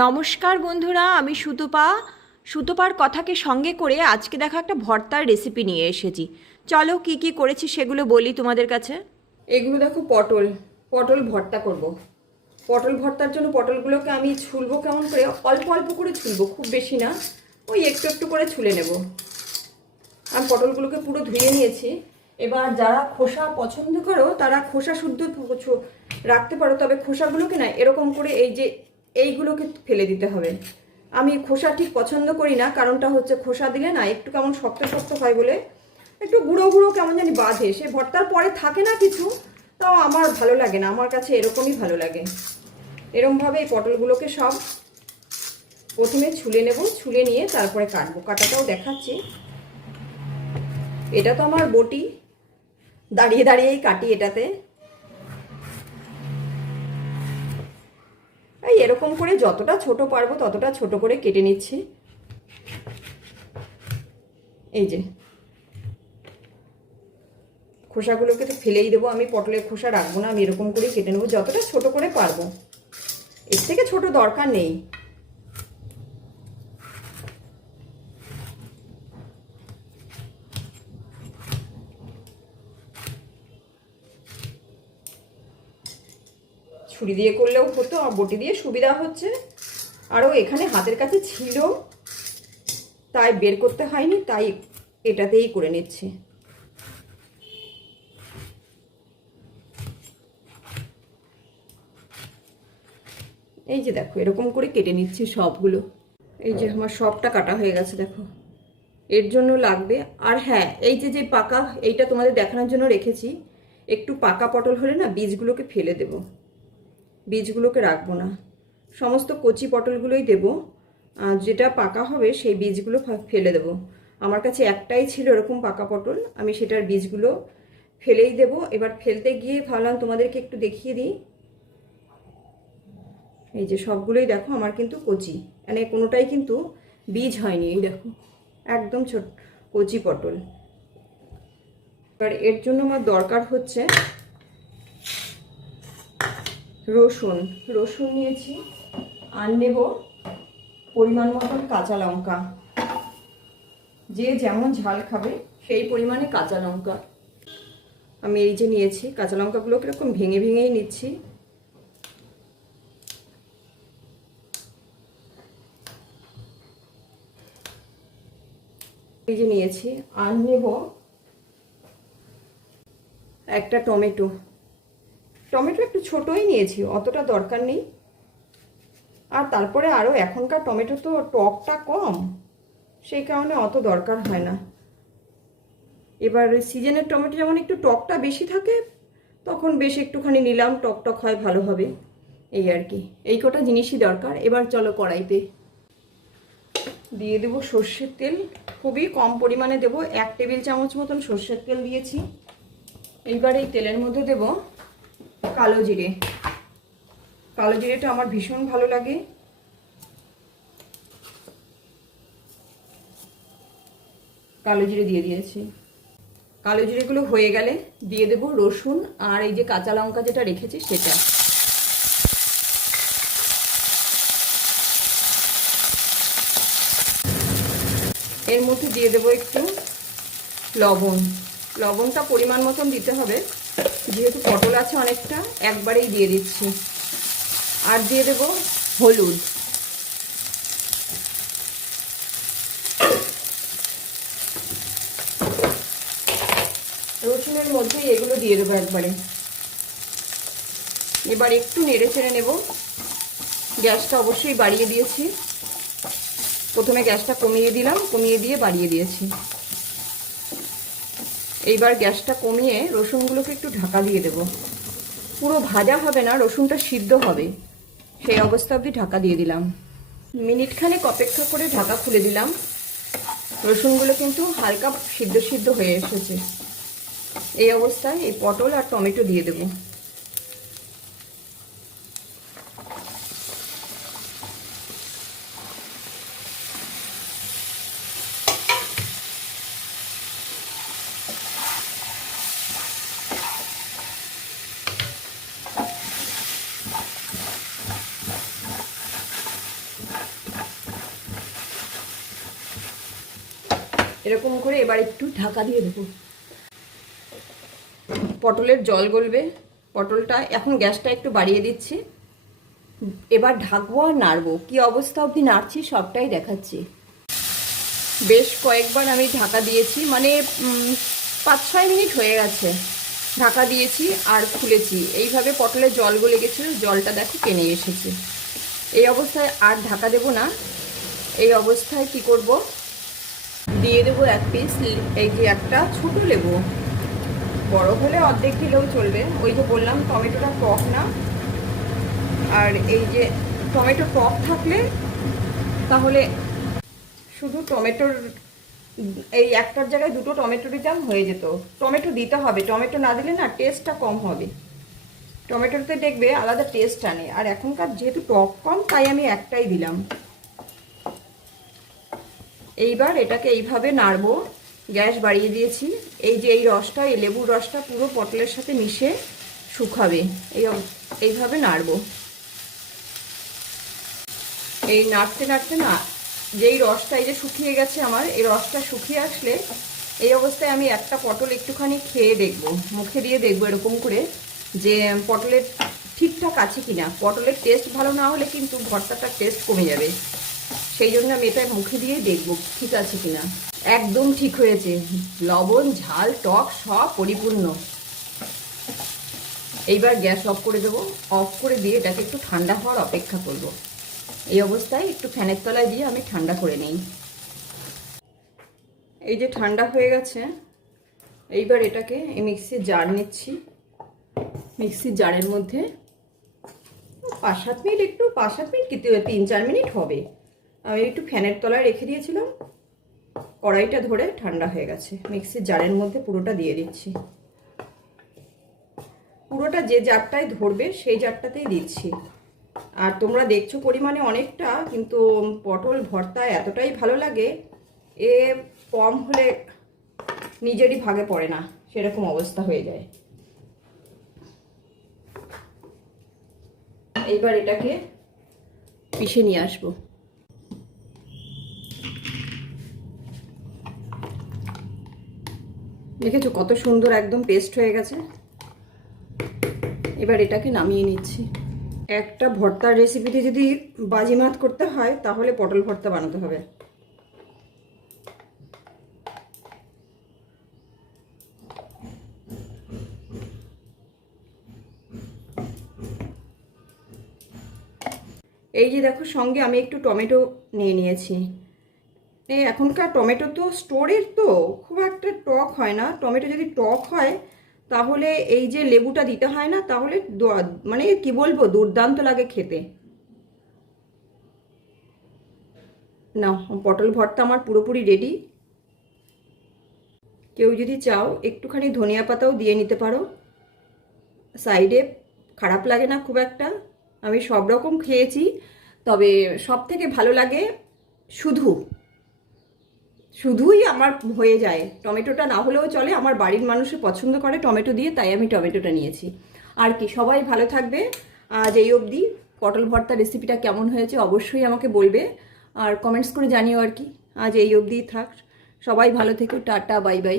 নমস্কার বন্ধুরা, আমি সুতপা। সুতপার কথাকে সঙ্গে করে আজকে দেখা একটা ভর্তার রেসিপি নিয়ে এসেছি। চলো কি কি করেছি সেগুলো বলি তোমাদের কাছে। এগুলো দেখো পটল। পটল ভর্তা করব। পটল ভর্তার জন্য পটলগুলোকে আমি ছুলবো কেমন করে? অল্প অল্প করে ছুলবো, খুব বেশি না। ওই একটু একটু করে ছুলে নেব। আমি পটলগুলোকে পুরো ধুয়ে নিয়েছি। এবার যারা খোসা পছন্দ করো, তারা খোসা শুদ্ধ রাখতে পারো। তবে খোসাগুলোকে না এরকম করে এই যে এইগুলোকে ফেলে দিতে হবে। আমি খোসা ঠিক পছন্দ করি না, কারণটা হচ্ছে খোসা দিলে না একটু কেমন শক্ত শক্ত হয় বলে একটু গুঁড়ো গুঁড়ো কেমন জানি বাঁধে সে ভর্তার পরে থাকে না কিছু, তাও আমার ভালো লাগে না, আমার কাছে এরকমই ভালো লাগে। এরকমভাবে এই পটলগুলোকে সব প্রথমে ছুলে নেব, ছুলে নিয়ে তারপরে কাটবো। কাটাটাও দেখাচ্ছি। এটা তো আমার বটি। দাঁড়িয়ে দাঁড়িয়েই কাটি এটাতে। এই এরকম করে যতটা ছোট পারব ততটা ছোট করে কেটে নিচ্ছি। এই যে। খোসাগুলোকে তো ফেলেই দেবো, আমি পটলের খোসা রাখব না, আমি এরকম করেই কেটে নেব, যতটা ছোট করে পারব। এর থেকে ছোট দরকার নেই। ছুরি দিয়ে করলেও হতো আর বটি দিয়ে সুবিধা হচ্ছে। আরও এখানে হাতের কাছে ছিল। তাই বের করতে হয়নি, তাই এটাতেই করে নিচ্ছি। এই যে দেখো, এরকম করে কেটে নিচ্ছি সবগুলো। এই যে আমার সবটা কাটা হয়ে গেছে, দেখো। এর জন্য লাগবে, আর হ্যাঁ এই যে যে পাকা, এইটা তোমাদের দেখানোর জন্য রেখেছি। একটু পাকা পটল হলে না বীজগুলোকে ফেলে দেবো। বীজগুলোকে রাখব না। সমস্ত কচি পটলগুলোই দেবো। আর যেটা পাকা হবে সেই বীজগুলো ফেলে দেবো। আমার কাছে একটাই ছিল এরকম পাকা পটল। আমি সেটার বীজগুলো ফেলেই দেবো। এবার ফেলতে গিয়ে ভাবলাম তোমাদেরকে একটু দেখিয়ে দিই। এই যে সবগুলোই দেখো, আমার কিন্তু কচি। মানে কোনোটাই কিন্তু বীজ হয়নি, এই দেখো। একদম ছোট কচি পটল। এবার এর জন্য আমার দরকার হচ্ছে রসুন রসুন নিয়েছি, আর নেব পরিমাণ মতন কাঁচা লঙ্কা। যে যেমন ঝাল খাবে, সেই পরিমাণে কাঁচা লঙ্কা। আমি এই যে নিয়েছি, কাঁচা লঙ্কাগুলো কীরকম ভেঙে ভেঙেই নিচ্ছি। এই যে নিয়েছি, আর নেব একটা টমেটো। টমেটো ছোটোই নিয়েছি, অতটা দরকার নেই। আর তারপরে আরও এখনকার টমেটো তো টকটা কম, সেই কারণে অত দরকার হয় না। এবার সিজনের টমেটো যেমন একটু টকটা বেশি থাকে, তখন বেশ একটুখানি নিলাম, টক টক হয়, ভালো হবে। এই আর কি, এই কটা জিনিসই দরকার। এবার চলো কড়াইতে। দিয়ে দেবো সর্ষের তেল, খুবই কম পরিমাণে দেবো, এক টেবিল চামচ মতন সর্ষের তেল দিয়েছি। এইবার এই তেলের মধ্যে দেবো কালো জিরে। কালো জিরেটা আমার ভীষণ ভালো লাগে। কালো জিরে দিয়ে দিয়েছি। কালো জিরেগুলো হয়ে গেলে দিয়ে দেব রসুন আর এই যে কাঁচা লঙ্কা যেটা রেখেছি সেটা। এর মধ্যে দিয়ে দেবো একটু লবণ। লবণটা পরিমাণ মতন দিতে হবে। যেহেতু পটল আছে অনেকটা, একবারেই দিয়ে দিচ্ছি। আর দিয়ে দেব হলুদ। রসুনের মধ্যে এগুলো দিয়ে দেবো একবারে। এবার একটু নেড়ে চেড়ে নেব। গ্যাসটা অবশ্যই বাড়িয়ে দিয়েছি। প্রথমে গ্যাসটা কমিয়ে দিলাম, কমিয়ে দিয়ে বাড়িয়ে দিয়েছি। এইবার গ্যাসটা কমিয়ে রসুনগুলোকে একটু ঢাকা দিয়ে দেব। পুরো ভাজা হবে না, রসুনটা সিদ্ধ হবে। সেই অবস্থা অবধি ঢাকা দিয়ে দিলাম। মিনিট খানেক অপেক্ষা করে ঢাকা খুলে দিলাম। রসুনগুলো কিন্তু হালকা সিদ্ধ সিদ্ধ হয়ে এসেছে। এই অবস্থায় এই পটল আর টমেটো দিয়ে দেবো। এরকম করে এবার একটু ঢাকা দিয়ে দেবো। পটলের জল গলবে। পটলটা এখন গ্যাসটা একটু বাড়িয়ে দিচ্ছি। এবার ঢাকবো আর নাড়বো। কী অবস্থা অবধি নাড়ছি সবটাই দেখাচ্ছি। বেশ কয়েকবার আমি ঢাকা দিয়েছি মানে পাঁচ ছয় মিনিট হয়ে গেছে। ঢাকা দিয়েছি আর খুলেছি। এইভাবে পটলে জল গলে গেছিল, জলটা দেখো কেনে এসেছে। এই অবস্থায় আর ঢাকা দেবো না। এই অবস্থায় কি করব? দিয়ে দেবো এক পিস এই যে একটা ছোট লেবু। বড় হলে অর্ধেক দিলেও চলবে। ওই যে বললাম, টমেটোটা টক না। আর এই যে টমেটো টক থাকলে তাহলে শুধু টমেটোর, এই একটার জায়গায় দুটো টমেটো দিতাম হয়ে যেত। টমেটো দিতে হবে। টমেটো না দিলে না টেস্টটা কম হবে। টমেটোতে দেখবে আলাদা টেস্ট আনে। আর এখনকার যেহেতু টক কম, তাই আমি একটাই দিলাম। এইবার এটাকে এইভাবে নাড়বো। গ্যাস বাড়িয়ে দিয়েছি। এই যে এই রসটা, এই লেবুর রসটা পুরো পটলের সাথে মিশে শুকাবে। এই এইভাবে নাড়বো। এই নাড়তে নাড়তে না, যেই রসটা, এই যে শুকিয়ে গেছে আমার, এই রসটা শুকিয়ে আসলে এই অবস্থায় আমি একটা পটল একটুখানি খেয়ে দেখব, মুখে দিয়ে দেখব এরকম করে যে পটলের ঠিকঠাক আছে কিনা। পটলের টেস্ট ভালো না হলে কিন্তু ভর্তাটার টেস্ট কমে যাবে। সেই জন্য আমি এটা মুখে দিয়ে দেখব, ঠিক আছে কিনা? একদম ঠিক হয়েছে। লবণ, ঝাল, টক সব পরিপূর্ণ। এইবার গ্যাস অফ করে দেবো। অফ করে দিয়ে এটাকে একটু ঠান্ডা হওয়ার অপেক্ষা করব। এই অবস্থায় একটু ফ্যানের তলায় দিয়ে আমি ঠান্ডা করে নিই। এই যে ঠান্ডা হয়ে গেছে, এইবার এটাকে এই মিক্সির জার নিচ্ছি। মিক্সির জারের মধ্যে পাঁচ সাত মিনিট, একটু পাঁচ সাত মিনিট কিন্তু তিন চার মিনিট হবে। আমি একটু ফ্যানের তলায় রেখে দিয়েছিলাম। কড়াইটা ধরে ঠান্ডা হয়ে গেছে। মিক্সির জারের মধ্যে পুরোটা দিয়ে দিচ্ছি। পুরোটা যে জারটায় ধরবে সেই জারটাতেই দিচ্ছি। আর তোমরা দেখছ পরিমাণে অনেকটা, কিন্তু পটল ভর্তা এতটাই ভালো লাগে, এ কম হলে নিজেরই ভাগে পড়ে না। সেরকম অবস্থা হয়ে যায়। এইবার এটাকে পিষে নিয়ে আসব। দেখেছ কত সুন্দর একদম পেস্ট হয়ে গেছে? এবার এটাকে নামিয়ে নিচ্ছি। একটা ভর্তার রেসিপিতে যদি বাজিমাত করতে হয়, তাহলে পটল ভর্তা বানাতে হবে। এই যে দেখো, সঙ্গে আমি একটু টমেটো নিয়ে নিয়েছি। এখনকার টমেটো তো স্টোরের তো, খুব একটা টক হয় না। টমেটো যদি টক হয়, তাহলে এই যে লেবুটা দিতে হয় না, তাহলে মানে কি বলব, দুর্দান্ত লাগে খেতে। না পটল ভর্তা আমার পুরোপুরি রেডি কেউ যদি চাও, একটুখানি ধনিয়া পাতাও দিয়ে নিতে পারো। সাইডে খারাপ লাগে না খুব একটা। আমি সব রকম খেয়েছি, তবে সব থেকে ভালো লাগে শুধু শুধুই আমার হয়ে যায়। টমেটোটা না হলেও চলে, আমার বাড়ির মানুষে পছন্দ করে টমেটো দিয়ে, তাই আমি টমেটোটা নিয়েছি। আর কি, সবাই ভালো থাকবে। আজ এই অবধি। পটল ভর্তা রেসিপিটা কেমন হয়েছে অবশ্যই আমাকে বলবে। আর কমেন্টস করে জানিও আর কি। আজ এই অবধি থাক। সবাই ভালো থেকো, টাটা, বাই বাই।